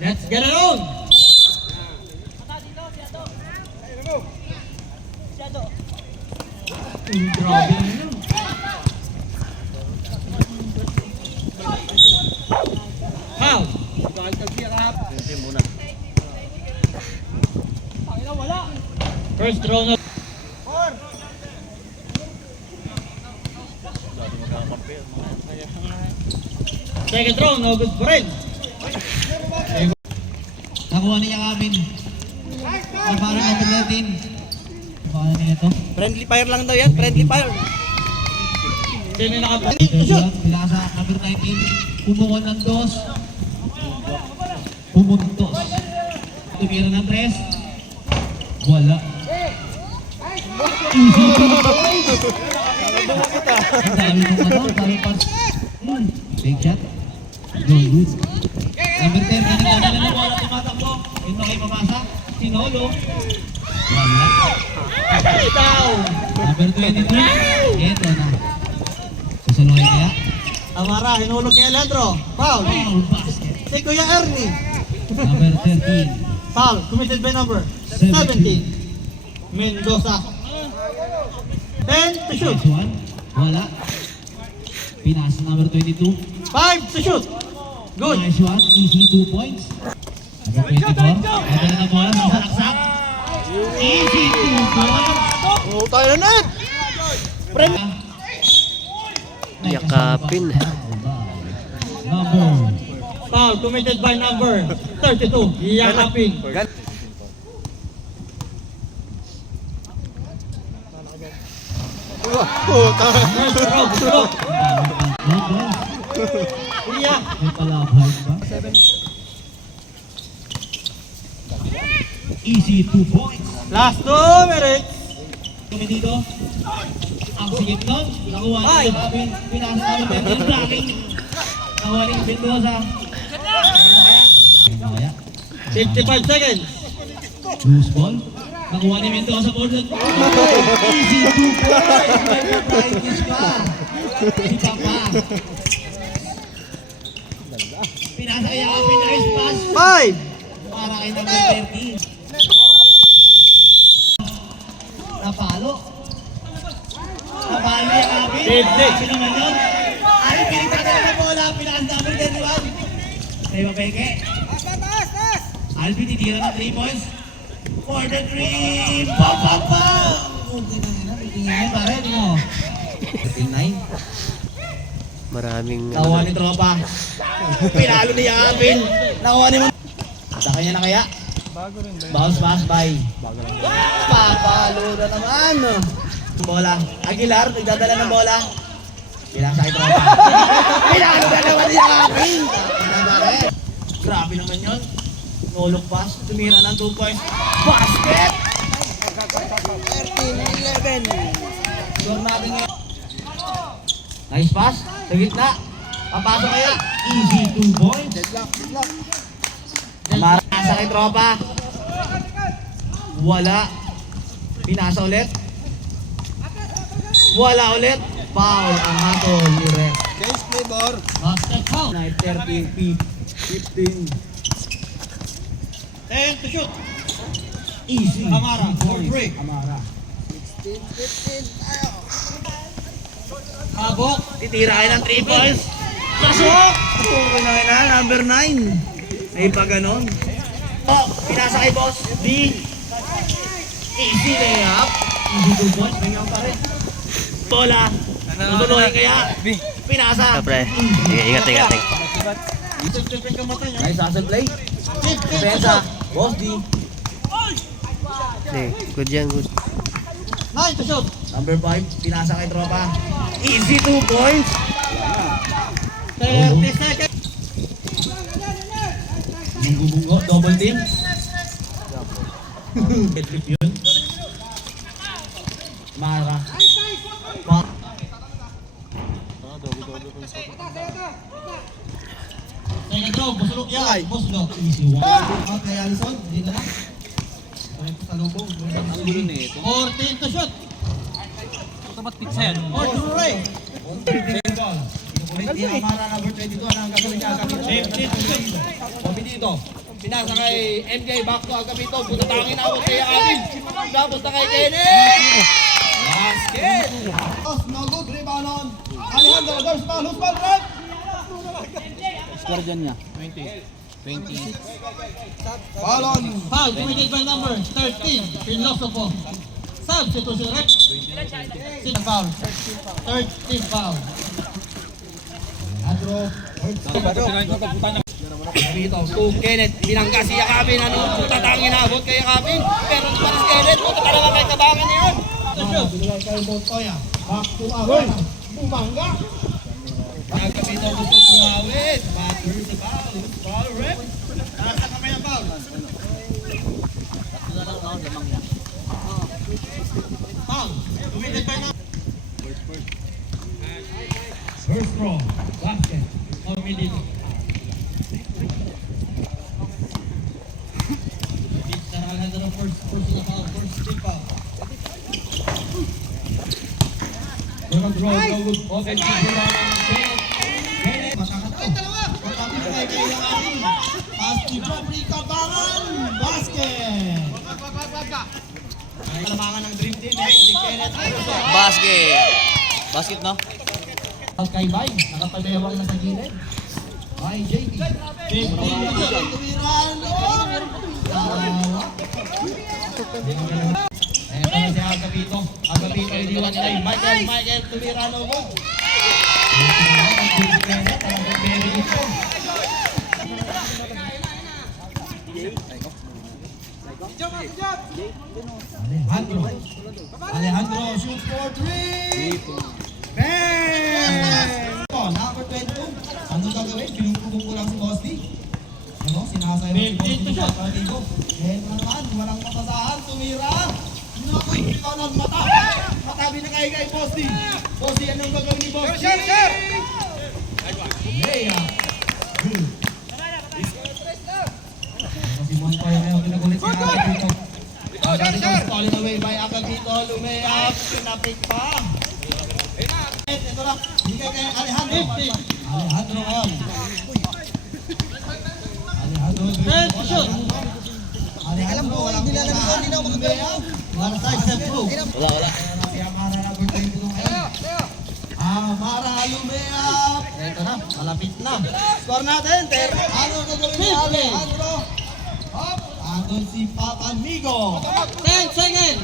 Let's get it on! Grabe na yun. How? First throw na. Second throw, no good for it. Nakuha niya kami. Ang parang number 13. Baka niya ito. Friendly fire lang daw yan, friendly fire. Sino yung nakapag... Bila sa number 19. Pumukuha ng dos. Pumuntos. Tumira ng 3. Wala. Easy. Ang dami ng ano, ang dami pa. Big shot. Go good. Number 10, kanina na bola tumatakbo. Yun ba kayo mamasa? Sinolo. Wala. Down! Number 22. Ito na. Susunugin kaya? Amara, hinulog kay Alejandro. Foul. Foul basket. Si Kuya Ernie. Number 13. Foul, committed by number 17. Mendoza. 10 to shoot. Next one. Wala. Pinasa number 22. 5 to shoot. Good. Nice one. Easy 2 points. Number 24. Ito na bola. Sasalaksak. Easy 2 points. Oh, tayo na net. Yakapin. Number. Foul committed by number 32. Yakapin. First throw, throw. Yeah. May palabay ba? Easy 2 points. Last 2 minutes. Kami dito. Ang sigit nun. Nakuha niya sa amin. Pinasa namin yung blocking. Nakuha niya yung Mendoza. Kaya. 55 seconds. Loose ball. Nakuha ni Mendoza ball. Easy 2 points. May practice ka. Si Papa. Pinasa kaya ka pinayos pass. 5. Para kay number 13. Napalo. Napalo yung Abin. 50. Sino naman yun? Ay, pinagtagala na bola. Pinasa number 31. Kaya Mapeke. Alvin titira ng 3 points. For the dream! Pam, pam, pam! Okay na nila. Tingin mo pare, tingin mo. 39. Maraming Nakuha ni tropa. Pinalo ni Abin. Nakuha ni Mapeke. Saka niya na kaya? Bounce pass by. Papalo na naman. Bola. Aguilar, nagdadala ng bola. Bilang sa tropa. Pinalo na naman ni Abin. Grabe naman yun. No-look pass. Tumira ng 2 points. Basket! 13-11. Score natin ngayon. Nice pass. Sa gitna. Papasok kaya. Easy 2 points. Marasa kay tropa. Wala. Pinasa ulit. Wala ulit. Foul ang hatol ni Rep. Case flavor. Basket foul. 30-15. 10 to shoot. Easy. Amara, for 3. Amara. 16-15. Habok. Titira kayo ng 3 points. Pasok! Okay na, number 9. May pa ganon. Oh, pinasa kay boss. D. Easy layup. Easy 2 points. Mayroon pa rin. Bola. Tutuluhin kaya. Pinasa. pre. Ingat. Nice hustle play. Defensa. Boss D. Good yan, good. 9 to shoot. Number 5. Pinasa kay tropa. Easy 2 points. 30 seconds. Bungo-bungo. Double team. Headlip yun. Mara. Second throw, busulok yan. Busulok. Easy 1. Okay, Alison. Dito na. Sa lubong. 14 to shoot. Or to Ray. Ulit ni Amara number 22. Ano ang gagawin niya? 15 to shoot. Sabi dito. Pinasa kay MJ, back to Agapito. Putatangin na awat kay Akabin. Tapos na kay Kenneth. Basket. No good, rebound on. Alejandro, there's ball. Who's ball, right? Score dyan niya. 20. Ball on. Foul committed by number 13, Filosofo. Substitution rep. 6 foul. 13 foul. Dito, to Kenneth, binangga si Yakabin, putatangin na abot kay Yakabin, pero di pa rin si Kenneth, putatalawa kay Kabangan niyon. Binigay kay Montoya, back to Awan, bumangga. Yakabin daw gusto pumawit, back to the foul rep. Nasa kamay ang foul. Foul committed by number First throw, basket. Ormidito. Alejandro first personal foul, first team foul. Second throw, no good. Offensive rebound ng Kenneth. Masakat to. Pagkapit kay Yakabin. Pass to Jeffrey Kabangan. Basket. Kalamangan ng dream team, si Kenneth. Basket no? Kay Bay. Nakapalewang na sa gilid. By JP. 15 tuwiran. Ayan pa si Agapito. Agapito, iniwan nila yung Michael Tumirano mo. Alejandro shoots for 3. Bang! Number 22. Ano gagawin? Pinupugong ko lang si Boss D. Ano? Sinasayaw si Boss D sa partido. Eh naman, walang mapasahan. Tumira. Naku, ikaw ng mata. Matabi na kayo kay Boss D. Boss D, anong gagawin ni Boss D? Leia. Good. Si Montoya ngayon kinagulit si Agapito. Agapito stolen away by Agapito. Lumayap. Pinapik pa. Ito na. Bigay kay Alejandro. Alejandro ngayon. Alejandro. Alejandro, walang pinakahan. One side step through. Wala. Si Amara na birthday ko ngayon. Amara lumayap. Ito na, malapit na. Score natin. Ano gagawin ni Alejandro? Hop. Andun si Papa Migo. 10 seconds.